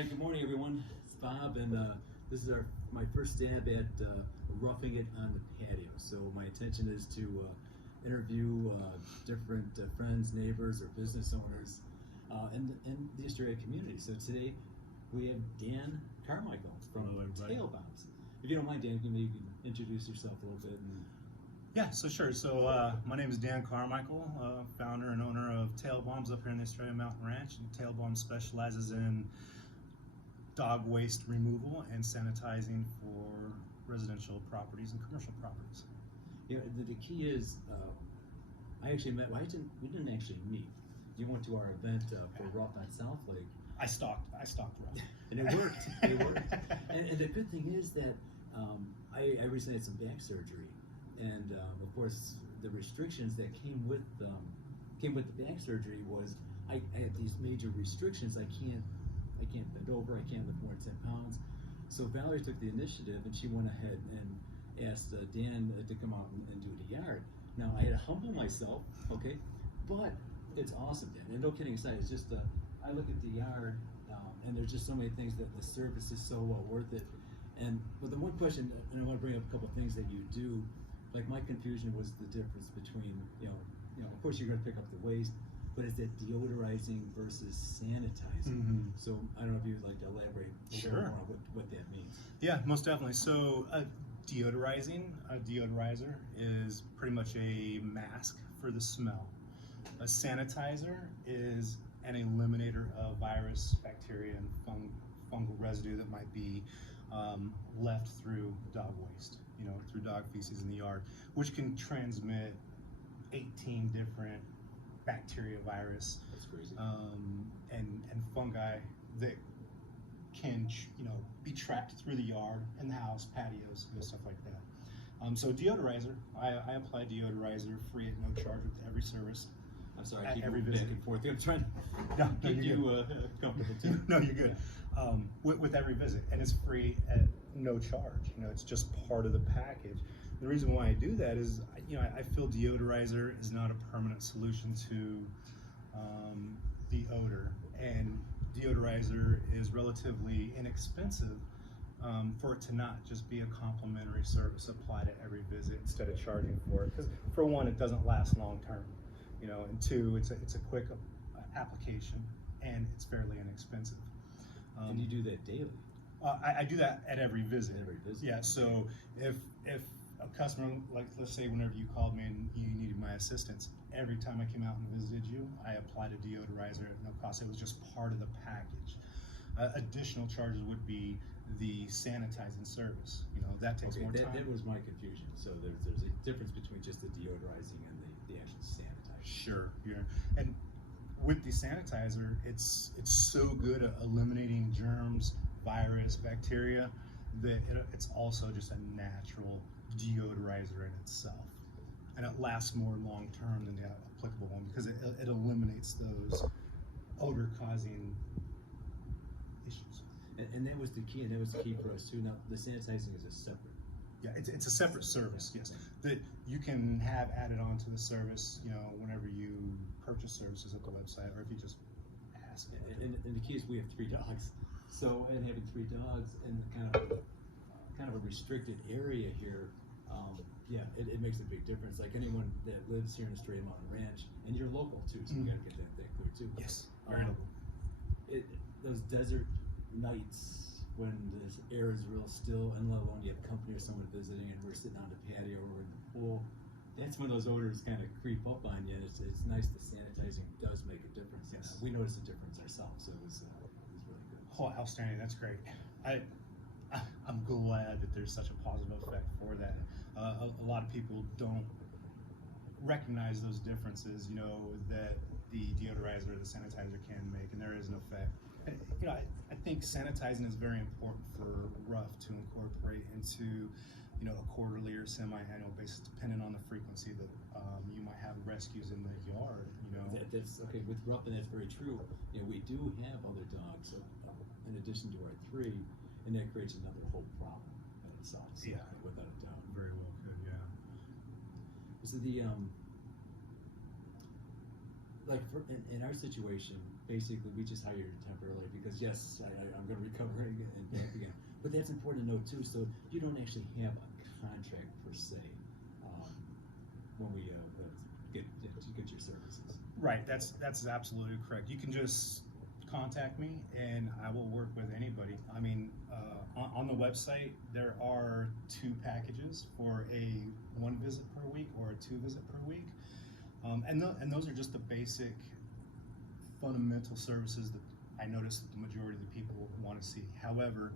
Hi, good morning everyone. It's Bob, and this is my first stab at roughing it on the patio. So my intention is to interview different friends, neighbors, or business owners in the Estrella community. So today we have Dan Carmichael from Tail Bombs. If you don't mind, Dan, you can introduce yourself a little bit. Yeah, so sure. So my name is Dan Carmichael, founder and owner of Tail Bombs up here in the Estrella Mountain Ranch. And Tail Bombs specializes in dog waste removal and sanitizing for residential properties and commercial properties. Yeah, the key is, I actually met. Well, we didn't actually meet. You went to our event for Rough on South Lake. I stalked Rough. And it worked. It worked. And the good thing is that I recently had some back surgery. And of course, the restrictions that came with the back surgery was I had these major restrictions. I can't bend over. I can't lift more than 10 pounds. So Valerie took the initiative, and she went ahead and asked Dan to come out and do the yard. Now I had to humble myself, okay, but it's awesome, Dan. And no kidding aside, it's just I look at the yard, and there's just so many things that the service is so well worth it. But the one question, and I want to bring up a couple of things that you do. Like my confusion was the difference between, of course you're going to pick up the waste, but is it deodorizing versus sanitizing? Mm-hmm. So I don't know if you'd like to elaborate a little more on what that means. Yeah, most definitely. So deodorizing, a deodorizer is pretty much a mask for the smell. A sanitizer is an eliminator of virus, bacteria, and fungal residue that might be left through dog waste, through dog feces in the yard, which can transmit 18 different bacteria, virus, that's crazy, and fungi that can, be trapped through the yard and the house, patios, stuff like that. So deodorizer, I apply deodorizer free at no charge with every service. I'm sorry, I keep every back and forth. I'm trying to keep you comfortable too. No, you're good. With every visit, and it's free at no charge. It's just part of the package. The reason why I do that is, I feel deodorizer is not a permanent solution to the odor, and deodorizer is relatively inexpensive for it to not just be a complimentary service applied at every visit instead of charging for it. Because for one, it doesn't last long term. And two, it's a quick application, and it's fairly inexpensive. And you do that daily? I do that at every visit. Every visit. Yeah. So if a customer, like let's say whenever you called me and you needed my assistance, every time I came out and visited you, I applied a deodorizer at no cost. It was just part of the package. Additional charges would be the sanitizing service. That takes more time. That was my confusion. So there's a difference between just the deodorizing and the actual sanitizing. Sure. Yeah. And with the sanitizer, it's so good at eliminating germs, virus, bacteria, that it's also just a natural deodorizer in itself. And it lasts more long term than the applicable one because it eliminates those odor-causing issues. And that was the key, and that was the key for us too. Now, the sanitizing is a separate. Yeah, it's a separate service, yes, that you can have added on to the service, whenever you purchase services at the website, or if you just ask. And the key is we have 3 dogs, so and having 3 dogs and kind of a restricted area here, it makes a big difference. Like anyone that lives here in Estrella Mountain Ranch, and you're local too, so we got to get that clear too. Yes, very local. Those desert nights, when the air is real still, and let alone you have company or someone visiting, and we're sitting on the patio or in the pool, that's when those odors kind of creep up on you. It's nice that sanitizing does make a difference. Yes. We noticed a difference ourselves, so it was really good. Oh, outstanding! That's great. I'm glad that there's such a positive effect for that. A lot of people don't recognize those differences, that the deodorizer or the sanitizer can make, and there is an effect. And, I think sanitizing is very important for Rough to incorporate into, a quarterly or semi-annual basis, depending on the frequency that you might have rescues in the yard. That's okay with Rough, and that's very true. We do have other dogs in addition to our 3, and that creates another whole problem in itself. So, yeah, without a doubt. Very well could, yeah. So the like in our situation, basically we just hire you temporarily because yes, I'm going to recover and back again. But that's important to know too. So you don't actually have a contract per se when we get your services. Right. That's absolutely correct. You can just contact me and I will work with anybody. I mean, on the website there are 2 packages for a 1 visit per week or a 2 visit per week, and those are just the basic fundamental services that I notice that the majority of the people want to see. However,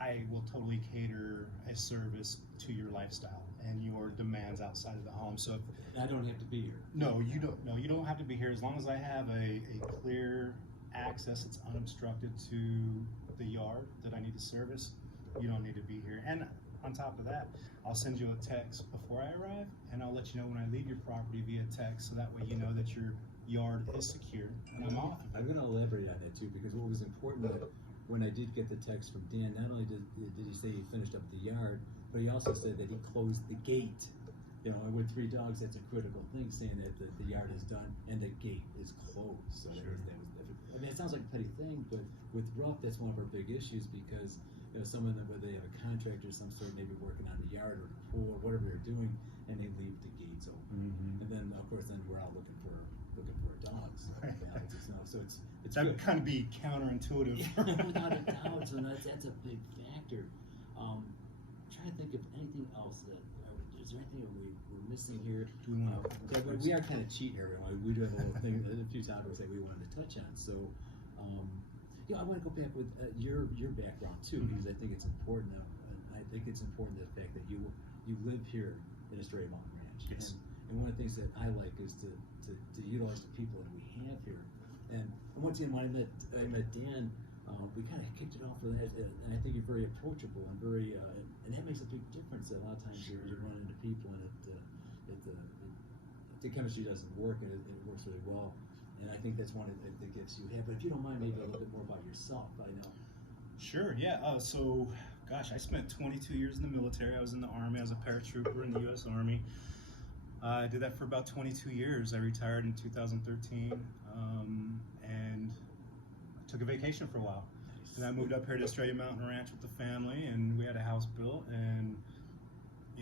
I will totally cater a service to your lifestyle and your demands outside of the home. So I don't have to be here. No, you don't. No, you don't have to be here as long as I have a clear access. It's unobstructed to the yard that I need to service. You don't need to be here. And on top of that, I'll send you a text before I arrive, and I'll let you know when I leave your property via text, so that way you know that your yard is secure and I'm off. I'm going to elaborate on that too, because what was important when I did get the text from Dan, not only did he say he finished up the yard, but he also said that he closed the gate. You know, with 3 dogs, that's a critical thing, saying that the yard is done and the gate is closed. So sure. that was I mean, it sounds like a petty thing, but with Ruff, that's one of our big issues because, you know, some of them, whether they have a contract or some sort, maybe working on the yard or the pool or whatever they're doing, and they leave the gates open. And then, of course, then we're out looking for dogs. So it's that good. would kind of be counterintuitive. Yeah, without a doubt. So that's a big factor. Trying to think of anything else that. Is there anything that we're missing here? Do we want to we are kind of cheating everyone. We do have a little thing, a few topics that we wanted to touch on. So, I want to go back with your background too, because I think it's important. I think it's important the fact that you live here in Estrella Mountain Ranch. Yes. And one of the things that I like is to utilize the people that we have here. And once again, when I met Dan, we kind of kicked it off with that, and I think you're very approachable and very, and that makes a big difference. A lot of times you run into people and the chemistry doesn't work, and it works really well. And I think that's one of the gifts you have. But if you don't mind, maybe a little bit more about yourself. I know. Sure. Yeah. So, gosh, I spent 22 years in the military. I was in the Army. I was a paratrooper in the U.S. Army. I did that for about 22 years. I retired in 2013, and took a vacation for a while. And I moved up here to Estrella Mountain Ranch with the family, and we had a house built. And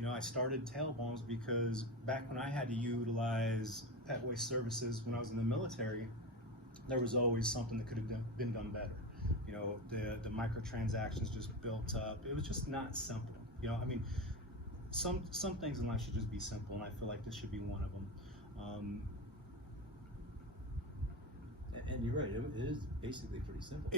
I started tail bombs because back when I had to utilize pet waste services when I was in the military, there was always something that could have been done better. The microtransactions just built up. It was just not simple. I mean, some things in life should just be simple, and I feel like this should be one of them. And you're right. It is basically pretty simple.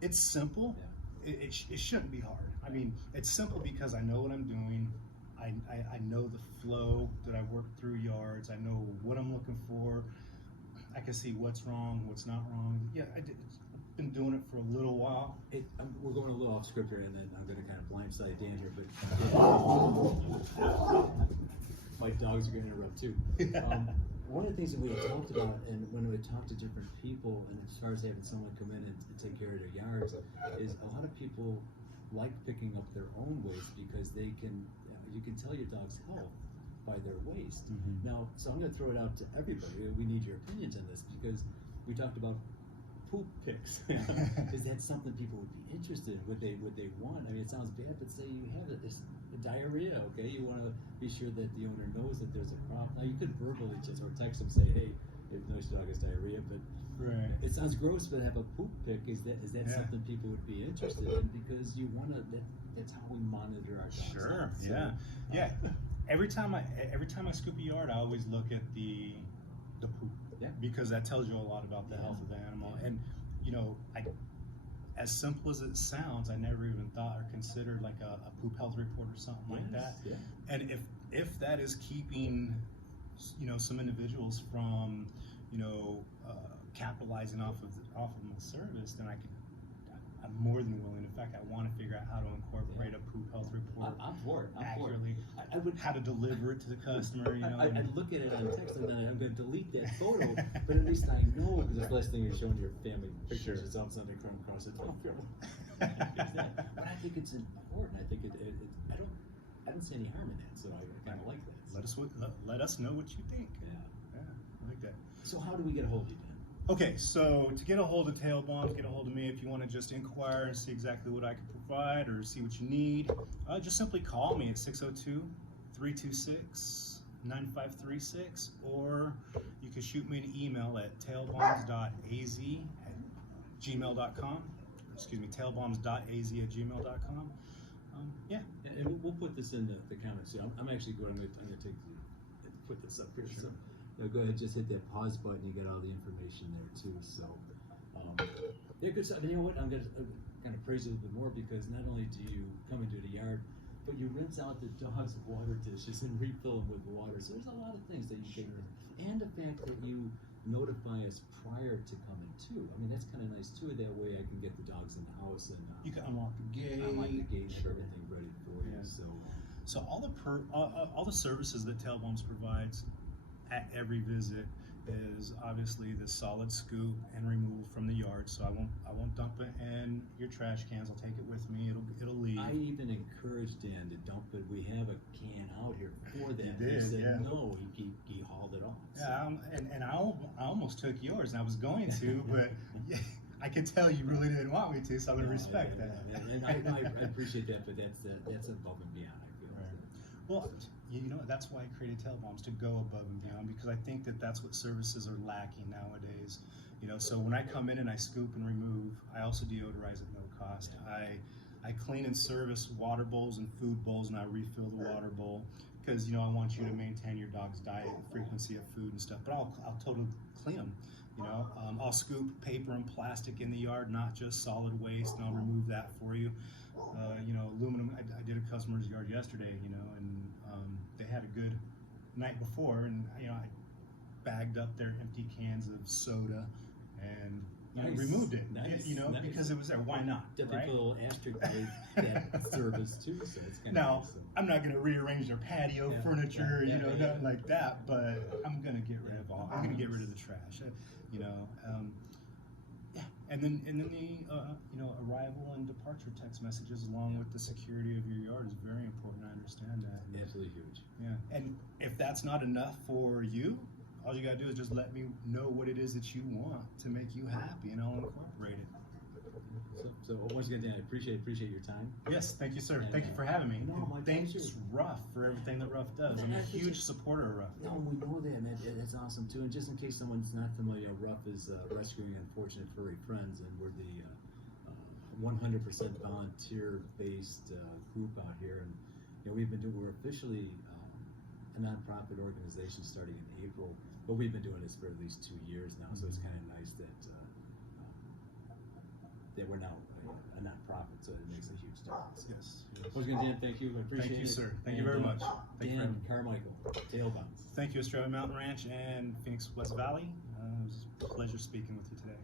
It's simple. Yeah. It shouldn't be hard. I mean, it's simple because I know what I'm doing. I know the flow that I work through yards. I know what I'm looking for. I can see what's wrong, what's not wrong. Yeah, I've been doing it for a little while. We're going a little off script here, and then I'm going to kind of blindside Dan here, but my dogs are going to interrupt too. One of the things that we had talked about, and when we talked to different people, and as far as having someone come in and take care of their yards, is a lot of people like picking up their own waste because you can tell your dog's health by their waste. Now, so I'm going to throw it out to everybody. We need your opinions on this because we talked about poop picks. Is that something people would be interested in? Would they want? I mean, it sounds bad, but say you have this diarrhea, okay? You want to be sure that the owner knows that there's a problem. Now, you could verbally just or text them, say, hey, if no dog has diarrhea, but right. It sounds gross, but have a poop pick. Is that something people would be interested in? Because you want to. That's how we monitor our dogs. Sure. So, yeah. Every time I scoop a yard, I always look at the poop. Yeah. Because that tells you a lot about the health of the animal. And as simple as it sounds, I never even thought or considered like a poop health report or something like that. Yeah. And if that is keeping some individuals from capitalizing off of my service, then I'm more than willing. In fact, I want to figure out how to incorporate a poop health report. I'm for it. Accurately. I would how to deliver it to the customer. I'd look at it on text and then I'm going to delete that photo, but at least I know because the last thing you're showing your family pictures is all of a sudden they come across it. But I think it's important. I think I don't see any harm in that, so I kind of like that. Let us know what you think. Yeah, I like that. So how do we get a hold of you, Dan? Okay, so to get a hold of Tail Bombs, get a hold of me if you want to just inquire and see exactly what I can provide or see what you need. Just simply call me at 602-326-9536, or you can shoot me an email at tailbombs.az@gmail.com. Excuse me, tailbombs.az@gmail.com. Yeah. And we'll put this in the comments. So I'm actually going to put this up here. Sure. So go ahead, just hit that pause button. You get all the information there too. So yeah, good stuff. And you know what? I'm going to kind of praise you a little bit more, because not only do you come into the yard, but you rinse out the dog's water dishes and refill them with water. So there's a lot of things that you take, and the fact that you notify us prior to coming too. I mean, that's kind of nice too. That way I can get the dogs in the house and You can unlock the gate. unlock the gate and have everything ready for you. Yeah. So all the services that Tail Bombs provides at every visit is obviously the solid scoop and removal from the yard. So I won't dump it in your trash cans. I'll take it with me. It'll leave. I even encouraged Dan to dump it. We have a can out here for that. He did, He said yeah. no. He hauled it off. Yeah, and I almost took yours, and I was going to, but I could tell you really didn't want me to, so I'm gonna respect that. And I appreciate that, but that's above and beyond. I feel. Right. Well, you know, that's why I created Tail Bombs, to go above and beyond, because I think that that's what services are lacking nowadays. You know, so when I come in and I scoop and remove, I also deodorize at no cost. I clean and service water bowls and food bowls, and I refill the water bowl, because, you know, I want you to maintain your dog's diet and frequency of food and stuff, but I'll totally clean them. You know, I'll scoop paper and plastic in the yard, not just solid waste, and I'll remove that for you. You know, aluminum. I did a customer's yard yesterday, you know, and they had a good night before, and you know, I bagged up their empty cans of soda and removed it. Nice. You know, Nice. because it was there. Why not? Right? Typical asterisk with that service too. So it's kind Now, of nice. I'm not going to rearrange their patio furniture, yeah, you know, yeah. nothing like that. But I'm going to get rid of all. I'm going to get rid of the trash. You know, yeah. And then the you know, arrival and departure text messages, along with the security of your yard, is very important. I understand that. Absolutely huge. Yeah. And if that's not enough for you, all you got to do is just let me know what it is that you want to make you happy, and I'll incorporate it. So once again, Dan, I appreciate your time. Yes, thank you, sir. Thank you for having me. No, my Thanks, pleasure. Ruff, for everything that Ruff does. I'm a huge supporter of Ruff. No, we know that, and that's awesome too. And just in case someone's not familiar, RUFF is Rescuing Unfortunate Furry Friends, and we're the 100% volunteer-based group out here. And you know, we're officially a nonprofit organization starting in April, but we've been doing this for at least 2 years now. So it's kind of nice that we're now a nonprofit, so it makes a huge difference. Yes. Once again, Dan, thank you. I appreciate it. Thank you, sir. Thank you very much. Thank you very Dan much. Carmichael, Tail Bombs. Thank you, Estrella Mountain Ranch and Phoenix West Valley. It was a pleasure speaking with you today.